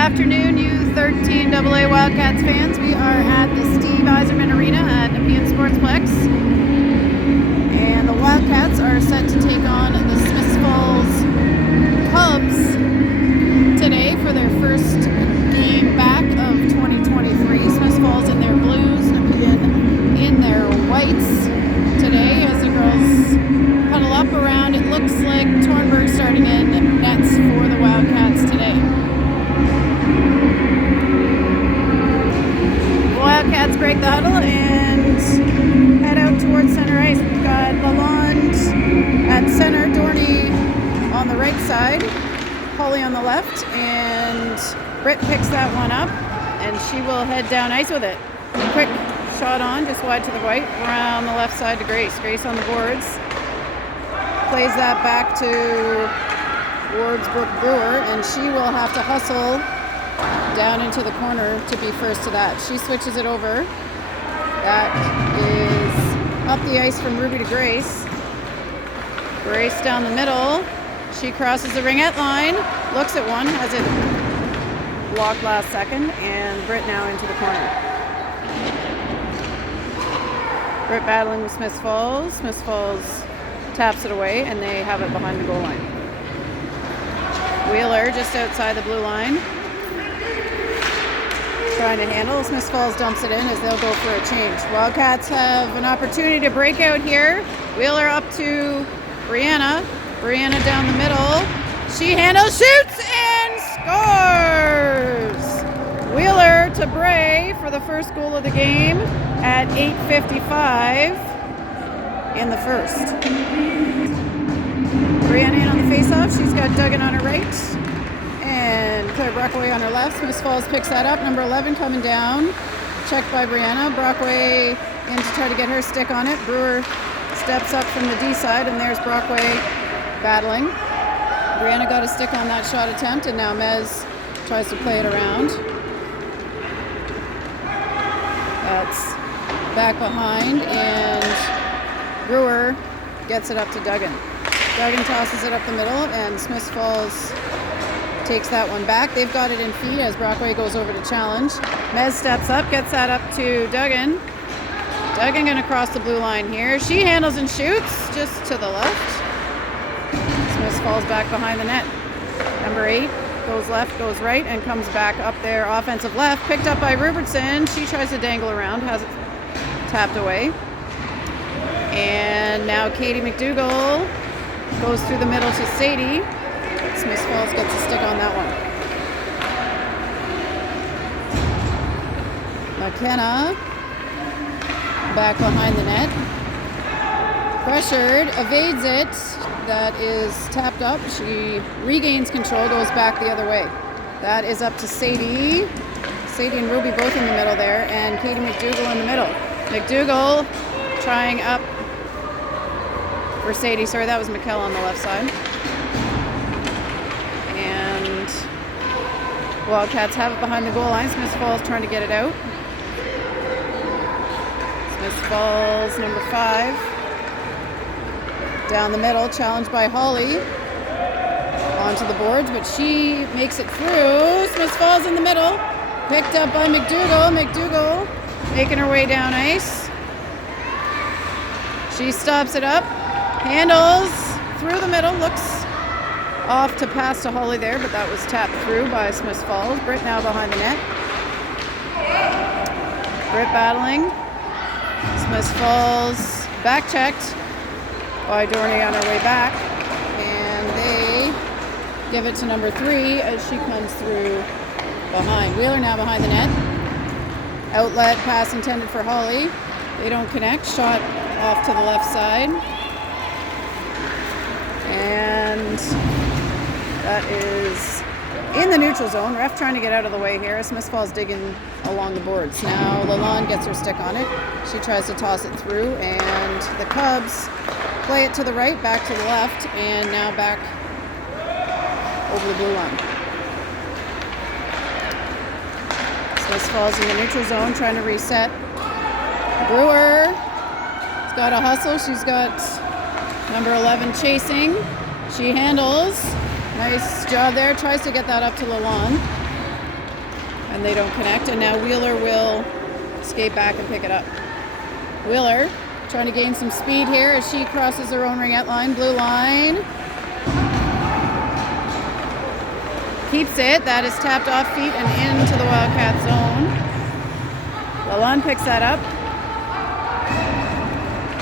afternoon, U13AA Wildcats fans. We are at the Steve Yzerman Arena at Nepean Sportsplex. And the Wildcats are set to take on the Smiths Falls Cubs today for their first game back of 2023. Smiths Falls in their blues, Nepean in their whites today as the girls huddle up around. It looks like Tornberg starting in nets for the Wildcats today. Wildcats break the huddle and head out towards center ice. We've got Lalonde at center, Dorney on the right side, Holly on the left, and Britt picks that one up and she will head down ice with it. Quick shot on, just wide to the right, around the left side to Grace. Grace on the boards, plays that back towards Brooke Brewer, and she will have to hustle down into the corner to be first to that. She switches it over. That is up the ice from Ruby to Grace. Grace down the middle. She crosses the ringette line, looks at one, has it blocked last second, and Britt now into the corner. Britt battling with Smiths Falls. Smiths Falls taps it away, and they have it behind the goal line. Wheeler just outside the blue line, trying to handle. Smiths Falls dumps it in as they'll go for a change. Wildcats have an opportunity to break out here. Wheeler up to Brianna. Brianna down the middle. She handles, shoots, and scores! Wheeler to Bray for the first goal of the game at 8:55 in the first. Brianna in on the faceoff. She's got Duggan on her right and Claire Brockway on her left. Smiths Falls picks that up. Number 11 coming down. Checked by Brianna. Brockway in to try to get her stick on it. Brewer steps up from the D side, and there's Brockway battling. Brianna got a stick on that shot attempt, and now Mez tries to play it around. That's back behind, and Brewer gets it up to Duggan. Duggan tosses it up the middle, and Smiths Falls takes that one back. They've got it in feet as Brockway goes over to challenge. Mez steps up, gets that up to Duggan. Duggan gonna cross the blue line here. She handles and shoots just to the left. Smiths Falls back behind the net. Number 8 goes left, goes right, and comes back up there offensive left. Picked up by Robertson. She tries to dangle around, has it tapped away. And now Katie McDougall goes through the middle to Sadie. Smiths Falls gets a stick on that one. McKenna back behind the net. Pressured, evades it. That is tapped up. She regains control, goes back the other way. That is up to Sadie. Sadie and Ruby both in the middle there, and Katie McDougall in the middle. McDougall trying up for Sadie. Sorry, that was McKell on the left side. And Wildcats have it behind the goal line. Smiths Falls trying to get it out. Smiths Falls, number 5. Down the middle, challenged by Holly. Onto the boards, but she makes it through. Smiths Falls in the middle. Picked up by McDougall. McDougall making her way down ice. She stops it up. Handles through the middle. Looks off to pass to Holly there, but that was tapped through by Smiths Falls. Britt now behind the net. Britt battling. Smiths Falls back checked by Dorney on her way back, and they give it to number 3 as she comes through behind. Wheeler now behind the net. Outlet pass intended for Holly. They don't connect. Shot off to the left side. And that is in the neutral zone. Ref trying to get out of the way here. Smiths Falls digging along the boards. Now Lalonde gets her stick on it. She tries to toss it through, and the Cubs play it to the right, back to the left, and now back over the blue line. Smiths Falls in the neutral zone, trying to reset. Brewer's got a hustle. She's got number 11 chasing. She handles. Nice job there. Tries to get that up to Lalonde. and they don't connect. And now Wheeler will skate back and pick it up. Wheeler trying to gain some speed here as she crosses her own ringette line, blue line. Keeps it. That is tapped off feet and into the Wildcat zone. Lalonde picks that up.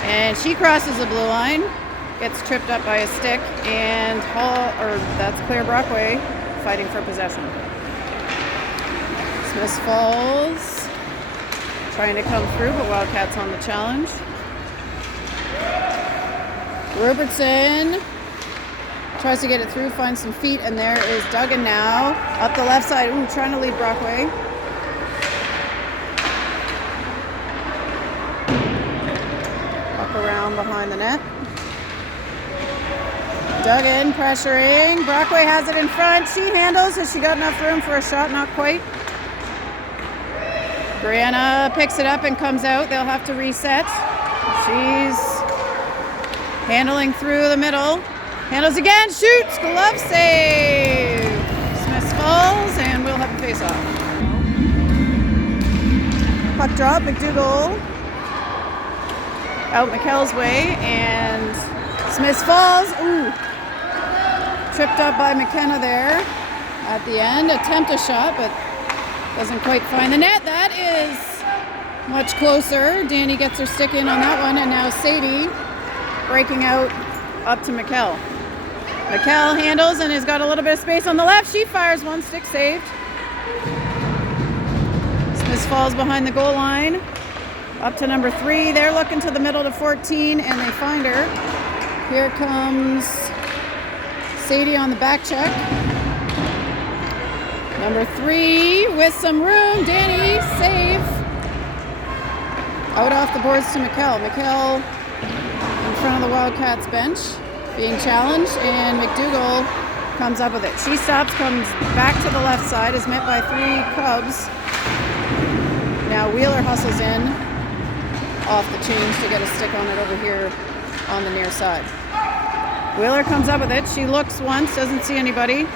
And she crosses the blue line. Gets tripped up by a stick. And that's Claire Brockway fighting for possession. Smith Falls trying to come through, but Wildcats on the challenge. Robertson tries to get it through, finds some feet, and there is Duggan now. Up the left side, trying to lead Brockway. Up around behind the net. Duggan pressuring. Brockway has it in front. She handles. Has she got enough room for a shot? Not quite. Brianna picks it up and comes out. They'll have to reset. She's handling through the middle. Handles again, shoots, glove save. Smith Falls, and we'll have a face-off. Puck drop, McDougall out McKell's way, and Smith Falls, tripped up by McKenna there at the end. Attempt a shot, but doesn't quite find the net. That is much closer. Danny gets her stick in on that one, and now Sadie breaking out up to McKell. McKell handles and has got a little bit of space on the left. She fires one, stick saved. Smith Falls behind the goal line. Up to number 3. They're looking to the middle to 14, and they find her. Here comes Sadie on the back check. Number 3 with some room. Danny, save. Out off the boards to McKell. McKell in front of the Wildcats bench, being challenged, and McDougall comes up with it. She stops, comes back to the left side, is met by 3 Cubs. Now Wheeler hustles in off the change to get a stick on it over here on the near side. Wheeler comes up with it. She looks once, doesn't see anybody.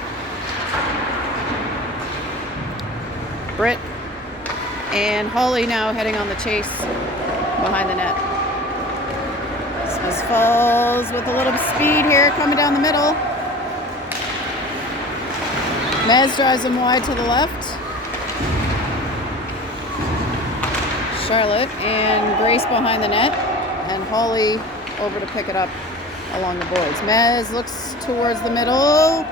Britt and Holly now heading on the chase behind the net. Smith Falls with a little speed here, coming down the middle. Mez drives them wide to the left. Charlotte and Grace behind the net, and Holly over to pick it up along the boards. Mez looks towards the middle.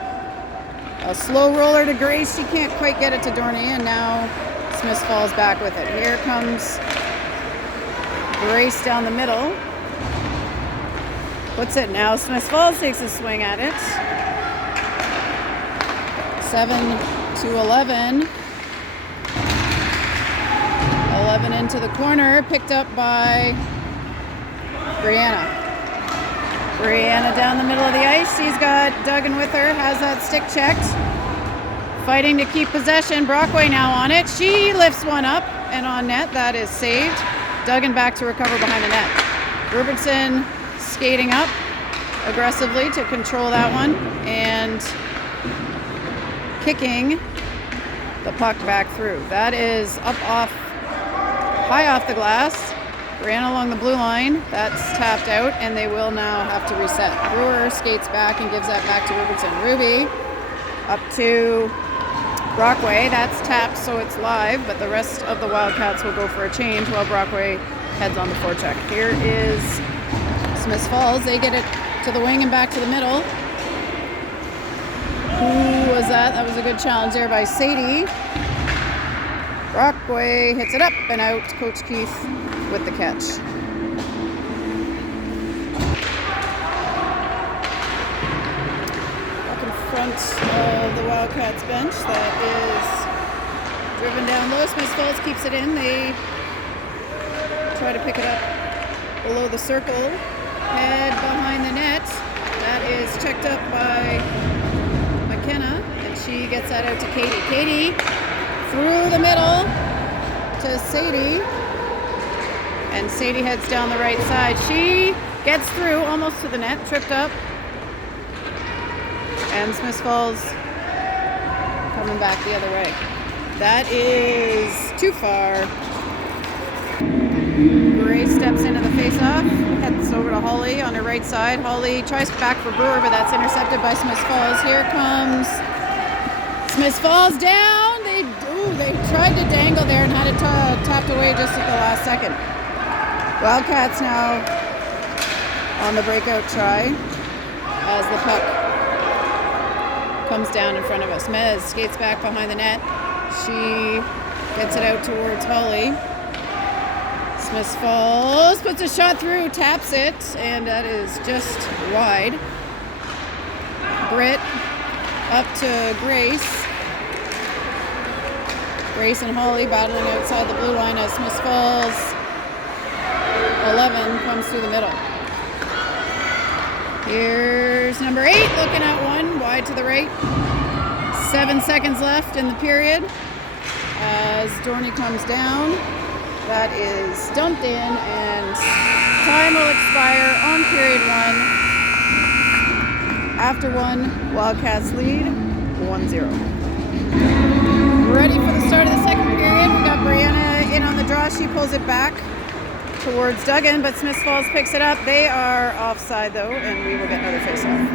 A slow roller to Grace. She can't quite get it to Dorney, and now Smith Falls back with it. Here comes Grace down the middle. Puts it now. Smith Falls takes a swing at it. 7-11. 11 into the corner, picked up by Brianna. Brianna down the middle of the ice. She's got Duggan with her, has that stick checked. Fighting to keep possession. Brockway now on it. She lifts one up and on net. That is saved. Duggan back to recover behind the net. Robertson skating up aggressively to control that one and kicking the puck back through. That is high off the glass. Ran along the blue line. That's tapped out, and they will now have to reset. Brewer skates back and gives that back to Robertson. Ruby up to Brockway. That's tapped, so it's live, but the rest of the Wildcats will go for a change while Brockway heads on the forecheck. Here is Smith Falls. They get it to the wing and back to the middle. Who was that? That was a good challenge there by Sadie. Brockway hits it up and out. Coach Keith with the catch. Back in front of the Wildcats bench. That is driven down low. Smith Falls keeps it in. They try to pick it up below the circle. Head behind the net. That is checked up by McKenna, and she gets that out to Katie. Katie through the middle to Sadie, and Sadie heads down the right side. She gets through almost to the net, tripped up, and Smith Falls coming back the other way. That is too far. Grace steps into the face-off, heads over to Holly on her right side. Holly tries back for Brewer, but that's intercepted by Smith Falls. Here comes Smith Falls down. They tried to dangle there and had it tapped away just at the last second. Wildcats now on the breakout try as the puck comes down in front of us. Mez skates back behind the net. She gets it out towards Holly. Smith Falls puts a shot through, taps it, and that is just wide. Britt up to Grace. Grace and Holly battling outside the blue line as Smith Falls 11 comes through the middle. Here's number 8 looking at one, wide to the right. 7 seconds left in the period as Dorney comes down. That is dumped in, and time will expire on period 1. After 1, Wildcats lead 1-0. Ready for the start of the second period. We got Brianna in on the draw. She pulls it back towards Duggan, but Smith Falls picks it up. They are offside though, and we will get another face-off.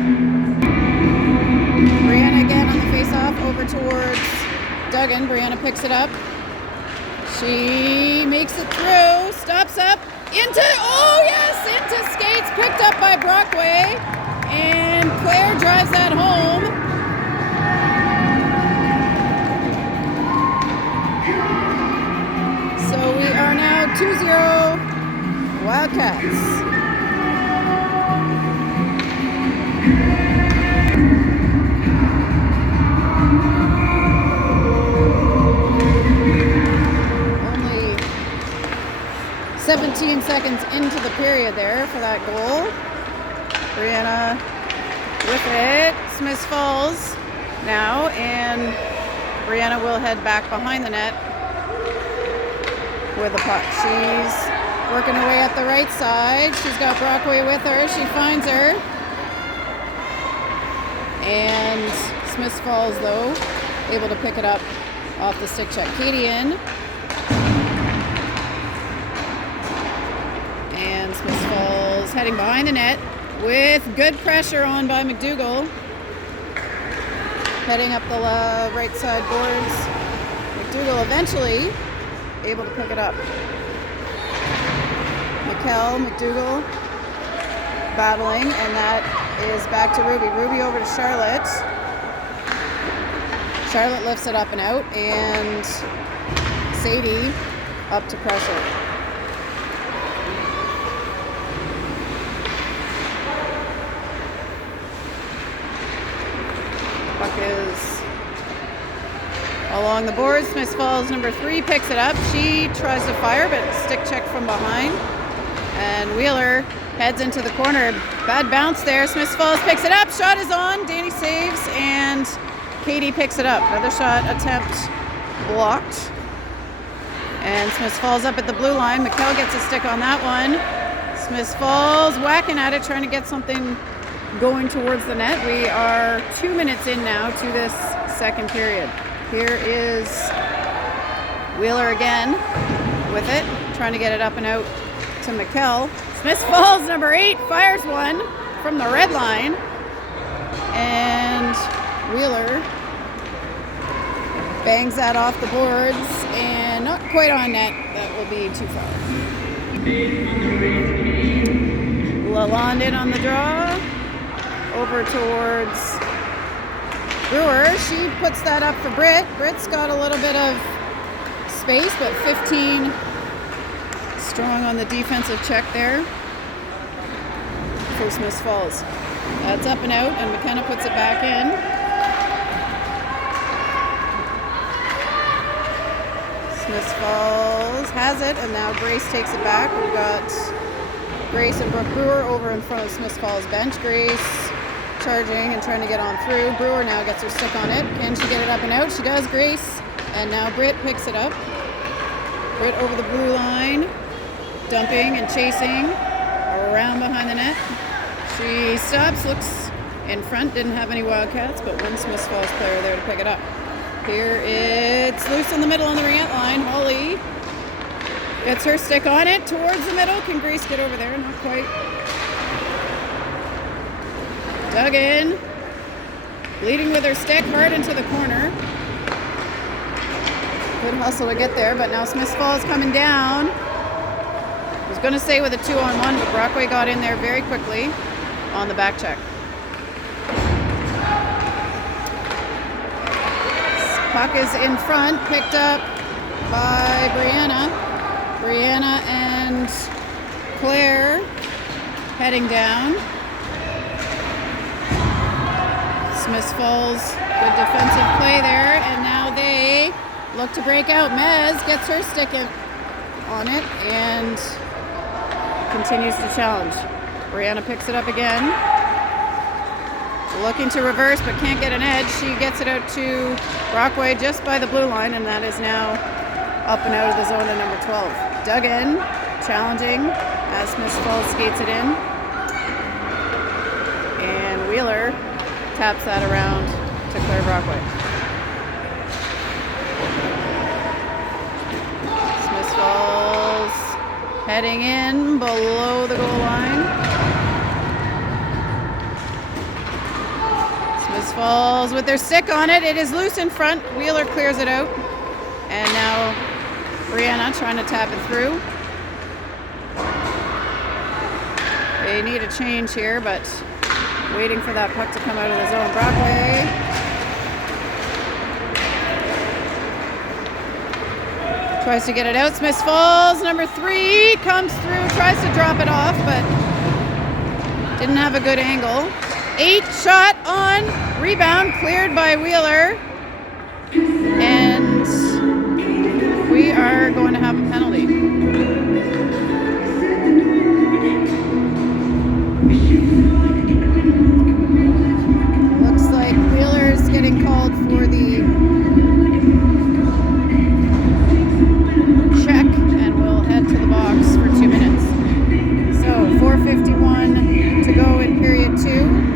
Brianna again on the face-off over towards Duggan. Brianna picks it up. She makes it through, stops up, into skates, picked up by Brockway, and Claire drives that home. So we are now 2-0 Wildcats. Only 17 seconds into the period there for that goal. Brianna with it. Smith Falls now, and Brianna will head back behind the net with the puck. She's working away at the right side. She's got Brockway with her. She finds her. And Smith Falls, though, able to pick it up off the stick check. Katie in. And Smith Falls heading behind the net with good pressure on by McDougall. Heading up the right side boards. McDougall eventually able to pick it up. McDougall battling, and that is back to Ruby. Ruby over to Charlotte. Charlotte lifts it up and out, and Sadie up to pressure. Puck is along the boards. Smith Falls number 3 picks it up. She tries to fire, but stick check from behind. And Wheeler heads into the corner. Bad bounce there. Smith Falls picks it up. Shot is on. Danny saves, and Katie picks it up. Another shot attempt blocked. And Smith Falls up at the blue line. McKell gets a stick on that one. Smith Falls whacking at it, trying to get something going towards the net. We are 2 minutes in now to this second period. Here is Wheeler again with it, trying to get it up and out to McKell. Smith Falls number 8 fires one from the red line, and Wheeler bangs that off the boards and not quite on net. That will be too far. Lalonde in on the draw over towards Brewer. She puts that up for Britt. Britt's got a little bit of space, but 15 strong on the defensive check there for Smith Falls. That's up and out, and McKenna puts it back in. Smith Falls has it, and now Grace takes it back. We've got Grace and Brooke Brewer over in front of Smith Falls bench. Grace charging and trying to get on through. Brewer now gets her stick on it. Can she get it up and out? She does, Grace. And now Britt picks it up. Britt over the blue line, dumping and chasing around behind the net. She stops, looks in front, didn't have any Wildcats, but one Smith Falls player there to pick it up. Here it's It's loose in the middle on the ring line. Holly gets her stick on it towards the middle. Can Grace get over there? Not quite. Dug in. Leading with her stick hard into the corner. Good hustle to get there, but now Smith Falls coming down. I was going to say with a 2-on-1, but Brockway got in there very quickly on the back check. Puck is in front, picked up by Brianna. Brianna and Claire heading down. Smith Falls, good defensive play there, and now they look to break out. Mez gets her stick on it and continues to challenge. Brianna picks it up again. Looking to reverse, but can't get an edge. She gets it out to Brockway just by the blue line, and that is now up and out of the zone to number 12. Dug in, challenging as Smith Falls skates it in. And Wheeler taps that around to Claire Brockway. Smith Falls heading in below the goal line. Smith Falls with their stick on it. It is loose in front. Wheeler clears it out. And now Brianna trying to tap it through. They need a change here, but waiting for that puck to come out of the zone. Brockway. Tries to get it out. Smith Falls, number 3, comes through, tries to drop it off, but didn't have a good angle. 8 shot on, rebound, cleared by Wheeler. And we are going to have a penalty. Looks like Wheeler's getting called for the check, and we'll head to the box for 2 minutes. So 4:51 to go in period 2.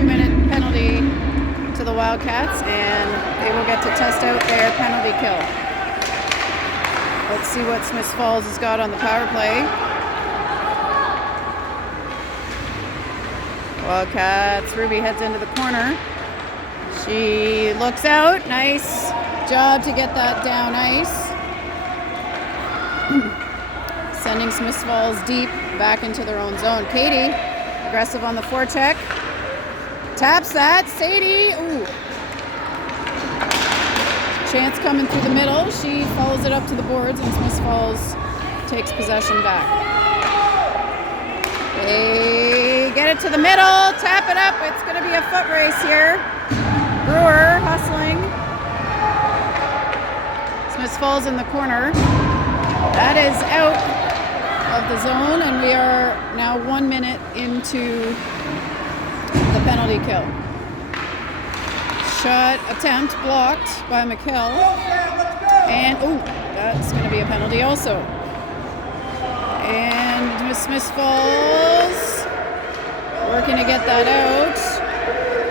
2-minute penalty to the Wildcats, and they will get to test out their penalty kill. Let's see what Smith Falls has got on the power play. Wildcats, Ruby heads into the corner. She looks out. Nice job to get that down ice. Sending Smith Falls deep back into their own zone. Katie, aggressive on the forecheck. Taps that. Sadie, ooh. Chance coming through the middle. She follows it up to the boards, and Smith Falls takes possession back. They get it to the middle, tap it up. It's going to be a foot race here. Brewer hustling. Smith Falls in the corner. That is out of the zone, and we are now 1 minute into the penalty kill. Shot attempt blocked by McKell. And, that's going to be a penalty also. And Smith Falls working to get that out.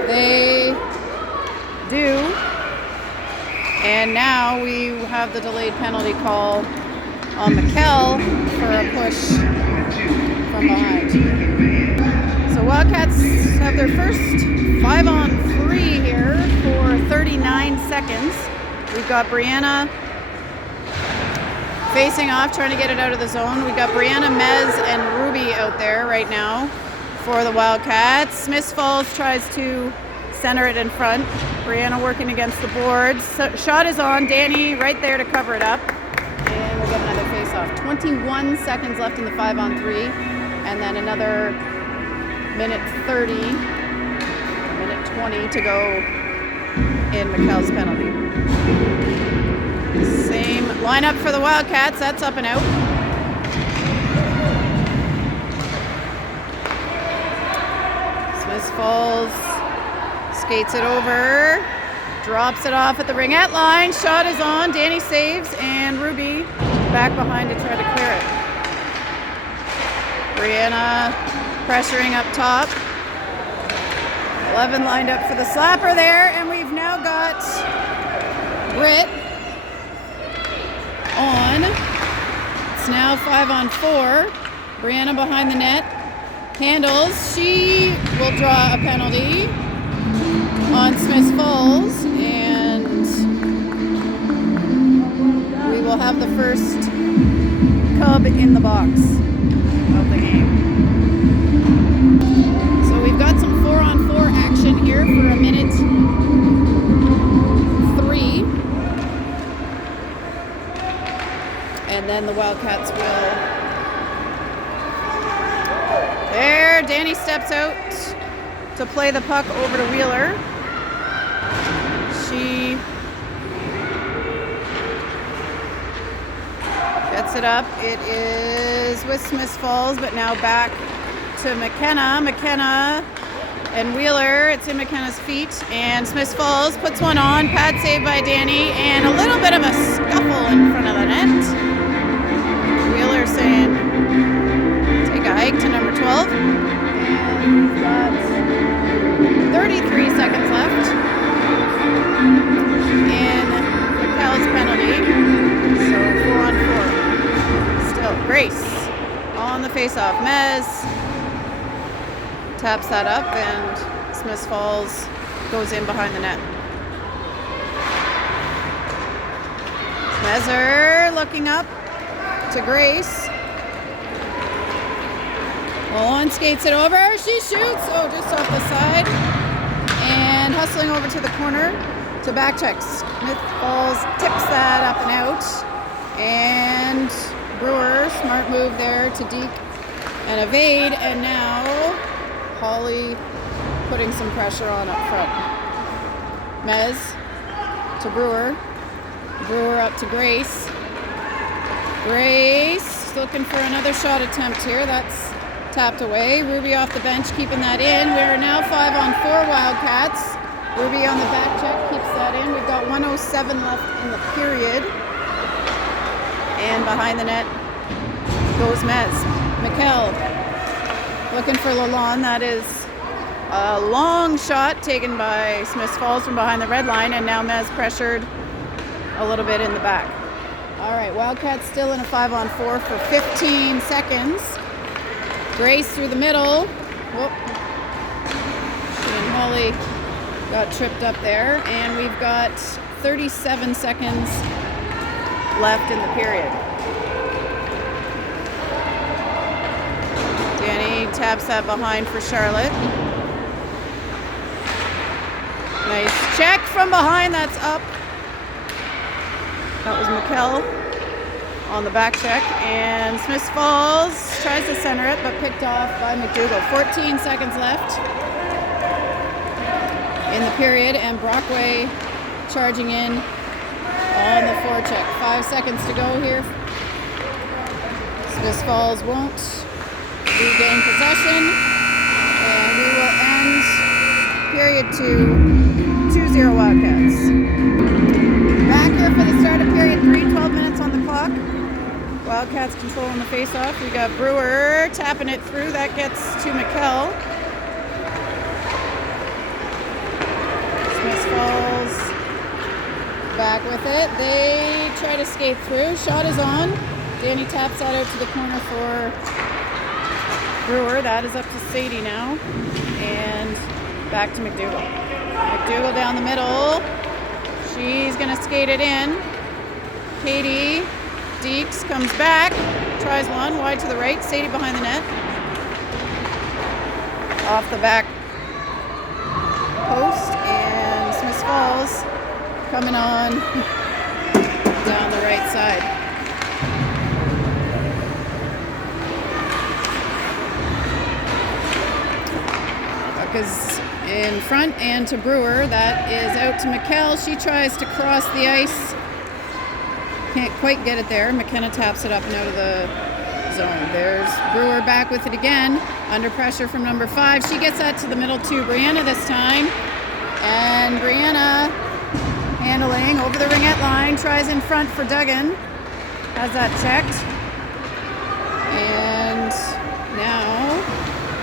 They do. And now we have the delayed penalty call on McKell for a push from behind. So Wildcats have their first 5-on-3 here for 39 seconds. We've got Brianna facing off, trying to get it out of the zone. We've got Brianna, Mez, and Ruby out there right now for the Wildcats. Smith Falls tries to center it in front. Brianna working against the boards. So, shot is on. Danny right there to cover it up. And we'll get another face-off. 21 seconds left in the 5-on-3. And then another minute 30, minute 20 to go in McKell's penalty. Same lineup for the Wildcats. That's up and out. Smith Falls skates it over, drops it off at the ringette line. Shot is on. Danny saves, and Ruby back behind to try to clear it. Brianna pressuring up top. 11 lined up for the slapper there, and we've now got Britt on. It's now 5-on-4. Brianna behind the net. Handles. She will draw a penalty on Smith Falls, and we will have the first Cub in the box of the game. So we've got some 4-on-4 action here for a minute 3. And then the Wildcats will... There, Danny steps out to play the puck over to Wheeler. She gets it up. It is with Smith Falls, but now back to McKenna. McKenna and Wheeler, it's in McKenna's feet. And Smith Falls puts one on. Pad save by Danny, and a little bit of a scuffle in front of the net. Wheeler saying, take a hike to number 12. And we've got 33 seconds left in McKell's penalty. So 4-on-4. Still Grace on the face-off. Mez taps that up, and Smith Falls goes in behind the net. Mezer looking up to Grace. Owen skates it over. She shoots. Oh, just off the side. And hustling over to the corner to back check. Smith Falls tips that up and out. And Brewer, smart move there to deke and evade. And now Holly putting some pressure on up front. Mez to Brewer. Brewer up to Grace. Grace looking for another shot attempt here. That's tapped away. Ruby off the bench, keeping that in. We are now 5-on-4 Wildcats. Ruby on the back check, keeps that in. We've got 1:07 left in the period. And behind the net goes Mez. McKell looking for Lalonde. That is a long shot taken by Smith Falls from behind the red line, and now Mez pressured a little bit in the back. All right, Wildcats still in a 5-on-4 for 15 seconds. Grace through the middle. Whoop. She and Holly got tripped up there. And we've got 37 seconds left in the period. Danny taps that behind for Charlotte. Nice check from behind. That's up. That was McKell on the back check, and Smith Falls tries to center it, but picked off by McDougall. 14 seconds left in the period, and Brockway charging in on the forecheck. 5 seconds to go here. Smith Falls won't regain possession, and we will end period 2, 2-0 Wildcats. Back here for the start of period 3, 12 minutes on the clock. Wildcats controlling the face-off. We got Brewer tapping it through. That gets to McKell. Smith Falls back with it. They try to skate through. Shot is on. Danny taps that out to the corner for Brewer. That is up to Sadie now. And back to McDougall. McDougall down the middle. She's going to skate it in. Katie Deeks comes back, tries one, wide to the right. Sadie behind the net. Off the back post, and Smith Falls coming on down the right side. Puck is in front and to Brewer. That is out to McKell. She tries to cross the ice. Can't quite get it there. McKenna taps it up and out of the zone. There's Brewer back with it again. Under pressure from number 5. She gets that to the middle to Brianna this time. And Brianna handling over the ringette line. Tries in front for Duggan. Has that checked. And now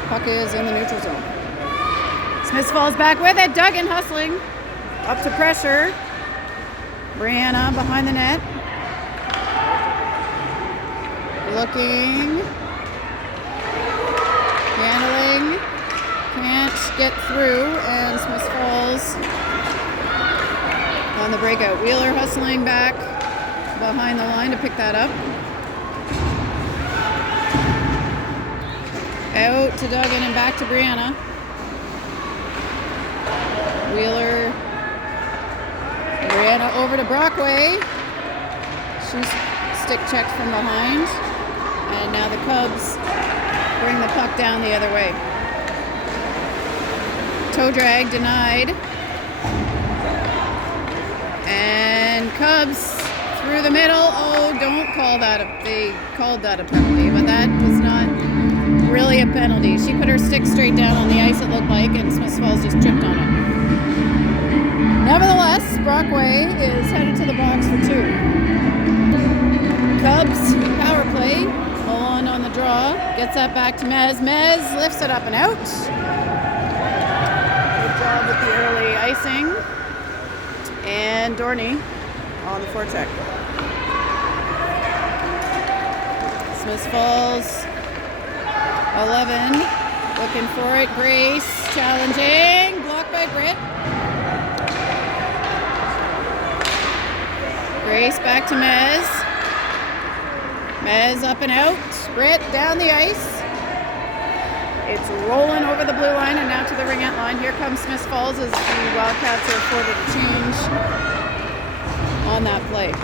puck is in the neutral zone. Smith Falls back with it. Duggan hustling. Up to pressure. Brianna behind the net. Looking. Handling. Can't get through, and Smith Falls on the breakout. Wheeler hustling back behind the line to pick that up. Out to Duggan and back to Brianna. Wheeler. Brianna over to Brockway. She's stick checked from behind. And now the Cubs bring the puck down the other way. Toe drag denied. And Cubs through the middle. Oh, don't call that they called that a penalty, but that was not really a penalty. She put her stick straight down on the ice, it looked like, and Smith Falls just tripped on it. Nevertheless, Brockway is headed to the box for 2. Cubs power play. Malone on the draw. Gets that back to Mez. Mez lifts it up and out. Good job with the early icing. And Dorney on the forecheck. Smith Falls 11, looking for it. Grace challenging, blocked by Britt. Grace back to Mez. Mez up and out. Britt down the ice. It's rolling over the blue line and now to the ringette line. Here comes Smith Falls as the Wildcats are afforded a change on that play.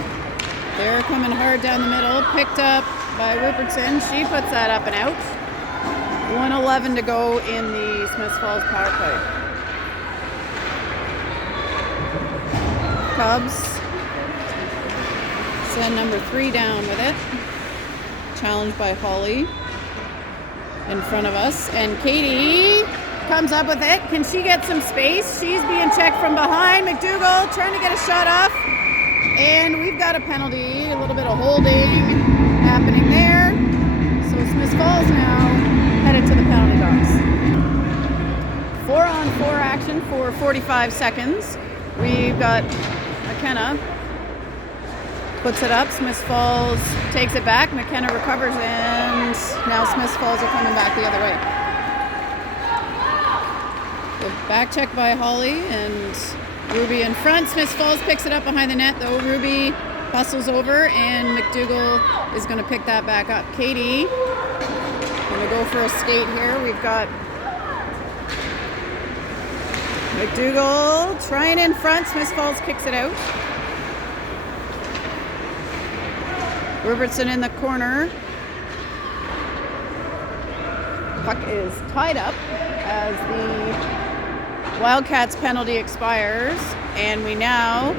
They're coming hard down the middle, picked up by Rupertson. She puts that up and out. 1:11 to go in the Smith Falls power play. Cubs send number 3 down with it. Challenged by Holly in front of us. And Katie comes up with it. Can she get some space? She's being checked from behind. McDougall trying to get a shot off. And we've got a penalty. A little bit of holding happening there. So Smith Falls now headed to the penalty box. 4-on-4 action for 45 seconds. We've got McKenna puts it up. Smith Falls takes it back. McKenna recovers, and now Smith Falls are coming back the other way. The back check by Holly and Ruby in front. Smith Falls picks it up behind the net, though. Ruby hustles over, and McDougall is going to pick that back up. Katie going to go for a skate here. We've got McDougall trying in front. Smith Falls kicks it out. Robertson in the corner. Puck is tied up as the Wildcats penalty expires, and we now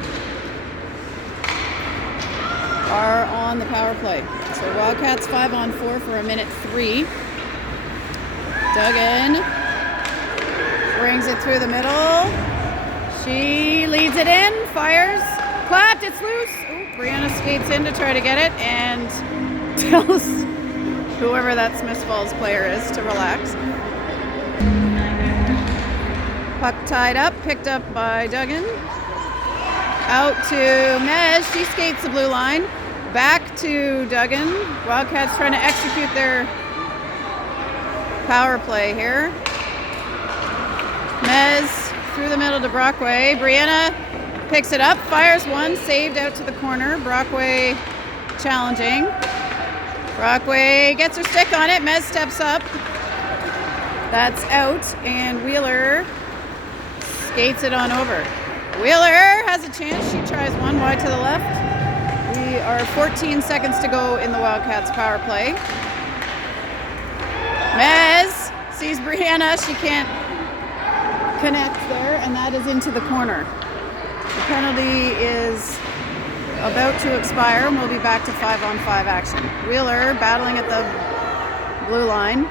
are on the power play. So Wildcats 5-on-4 for 1:03. Duggan brings it through the middle. She leads it in, fires, clapped, it's loose. Ooh, Brianna skates in to try to get it and tells whoever that Smith Falls player is to relax. Puck tied up, picked up by Duggan. Out to Mez, she skates the blue line. Back to Duggan. Wildcats trying to execute their power play here. Mez through the middle to Brockway. Brianna picks it up, fires one, saved out to the corner. Brockway challenging. Brockway gets her stick on it. Mez steps up. That's out, and Wheeler skates it on over. Wheeler has a chance. She tries one wide to the left. We are 14 seconds to go in the Wildcats power play. Mez sees Brianna. She can't connect there, and that is into the corner. The penalty is about to expire, and we'll be back to 5-on-5 action. Wheeler battling at the blue line.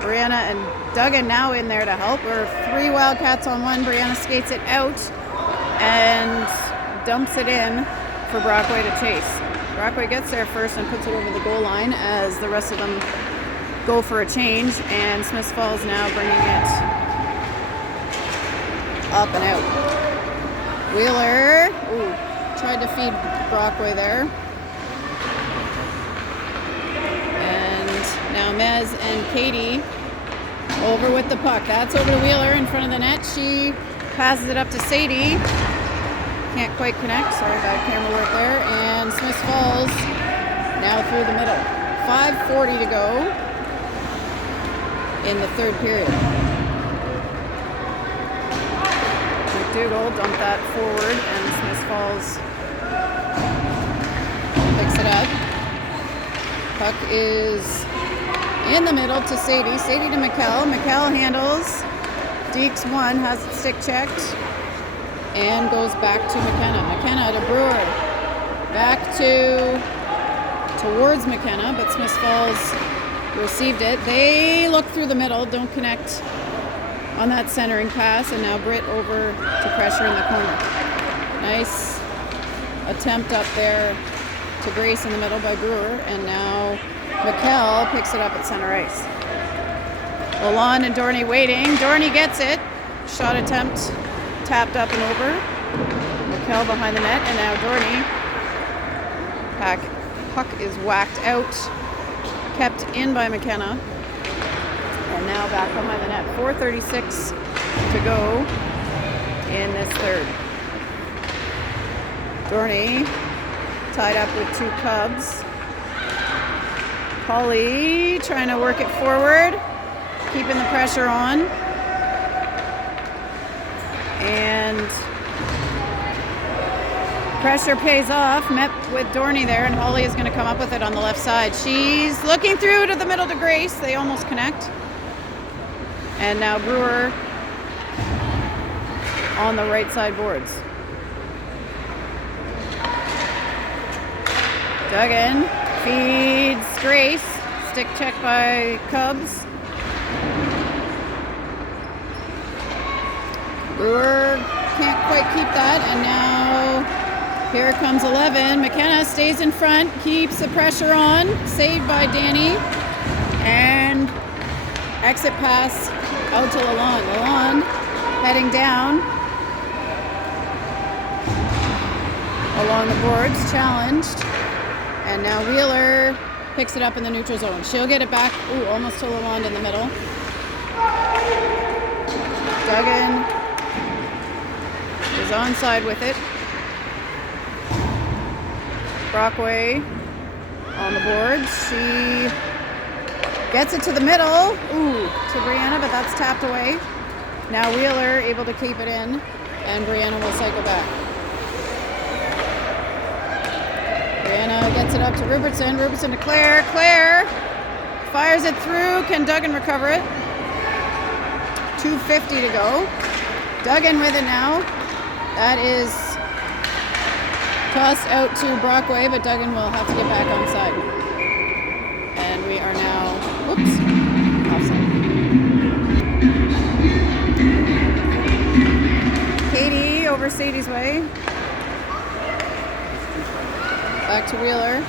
Brianna and Duggan now in there to help. We're 3 Wildcats on 1. Brianna skates it out and dumps it in for Brockway to chase. Brockway gets there first and puts it over the goal line as the rest of them go for a change, and Smith Falls now bringing it up and out. Wheeler Tried to feed Brockway there. And now Mez and Katie over with the puck. That's over to Wheeler in front of the net. She passes it up to Sadie. Can't quite connect. Sorry, bad camera work there. And Smith Falls now through the middle. 5:40 to go in the third period. McDougall dumped that forward, and Smith Falls picks it up. Puck is in the middle to Sadie. Sadie to McKell. McKell handles. Deeks one, has it stick checked, and goes back to McKenna. McKenna to Brewer. Back towards McKenna, but Smith Falls received it. They look through the middle, don't connect on that centering pass, and now Britt over to pressure in the corner. Nice attempt up there to Grace in the middle by Brewer, and now McKell picks it up at center ice. Lalonde and Dorney waiting. Dorney gets it. Shot attempt tapped up and over. McKell behind the net, and now Dorney. Puck is whacked out, kept in by McKenna, and now back behind the net. 4:36 to go in this third. Dorney tied up with two Cubs. Polly trying to work it forward, keeping the pressure on. And pressure pays off. Met with Dorney there, and Holly is going to come up with it on the left side. She's looking through to the middle to Grace. They almost connect. And now Brewer on the right side boards. Duggan feeds Grace. Stick check by Cubs. Brewer can't quite keep that, and now here comes 11. McKenna stays in front, keeps the pressure on, saved by Danny, and exit pass out to Lalonde. Lalonde heading down along the boards, challenged, and now Wheeler picks it up in the neutral zone. She'll get it back, almost to Lalonde in the middle. Duggan is onside with it. Brockway on the boards. She gets it to the middle. To Brianna, but that's tapped away. Now Wheeler able to keep it in, and Brianna will cycle back. Brianna gets it up to Robertson. Robertson to Claire. Claire fires it through. Can Duggan recover it? 2:50 to go. Duggan with it now. That is tossed out to Brockway, but Duggan will have to get back onside. And we are now, offside. Katie over Sadie's way. Back to Wheeler.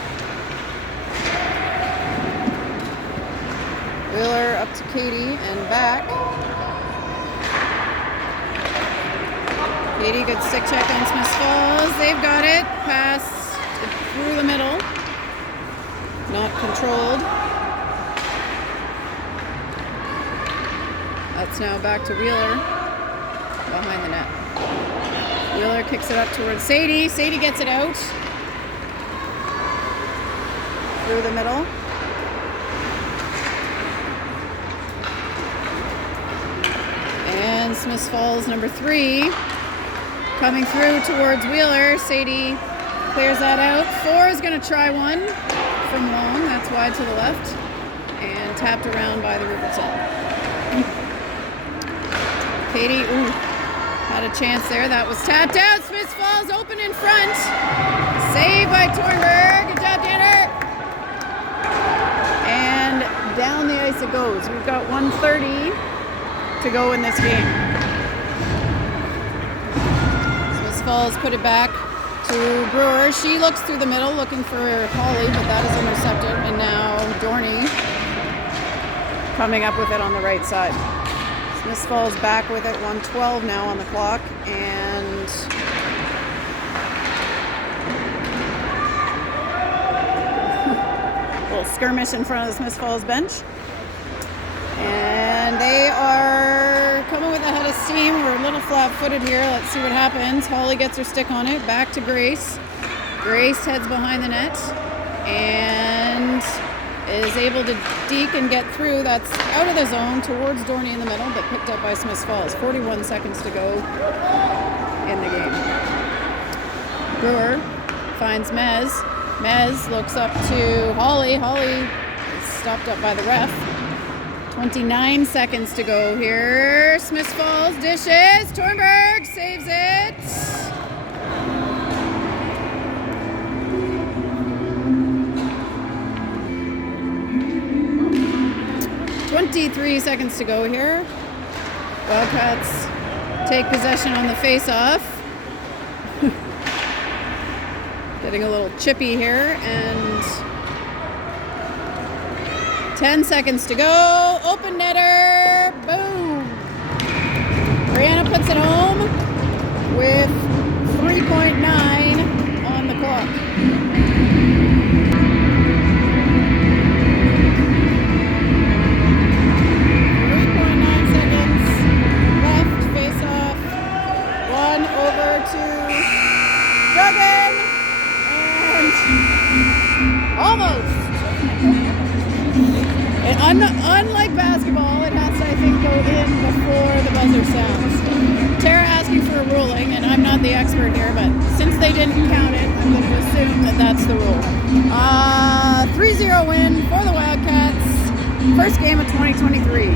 Wheeler up to Katie and back. Katie, good stick check on Smith Falls. They've got it. Pass through the middle. Not controlled. That's now back to Wheeler behind the net. Wheeler kicks it up towards Sadie. Sadie gets it out. Through the middle. And Smith Falls, number 3. Coming through towards Wheeler. Sadie clears that out. 4 is going to try one from long. That's wide to the left. And tapped around by the Robertson. Katie, had a chance there. That was tapped out. Smith Falls open in front. Saved by Tornberg. Good job, Tanner. And down the ice it goes. We've got 1:30 to go in this game. Falls put it back to Brewer. She looks through the middle looking for Holly, but that is intercepted. And now Dorney coming up with it on the right side. Smith Falls back with it. 1:12 now on the clock. And skirmish in front of the Smith Falls bench. And they are coming with a head of steam. We're a little flat-footed here. Let's see what happens. Holly gets her stick on it. Back to Grace. Grace heads behind the net and is able to deke and get through. That's out of the zone towards Dorney in the middle, but picked up by Smith Falls. 41 seconds to go in the game. Brewer finds Mez. Mez looks up to Holly. Holly is stopped up by the ref. 29 seconds to go here. Smith Falls dishes. Tornberg saves it. .23 seconds to go here. Wildcats take possession on the face-off. Getting a little chippy here, and 10 seconds to go. Open netter. Boom. Brianna puts it home with 3.9 on the clock. Almost. Unlike basketball, it has to, I think, go in before the buzzer sounds. Tara asking for a ruling, and I'm not the expert here, but since they didn't count it, I'm going to assume that that's the rule. 3-0 win for the Wildcats. First game of 2023.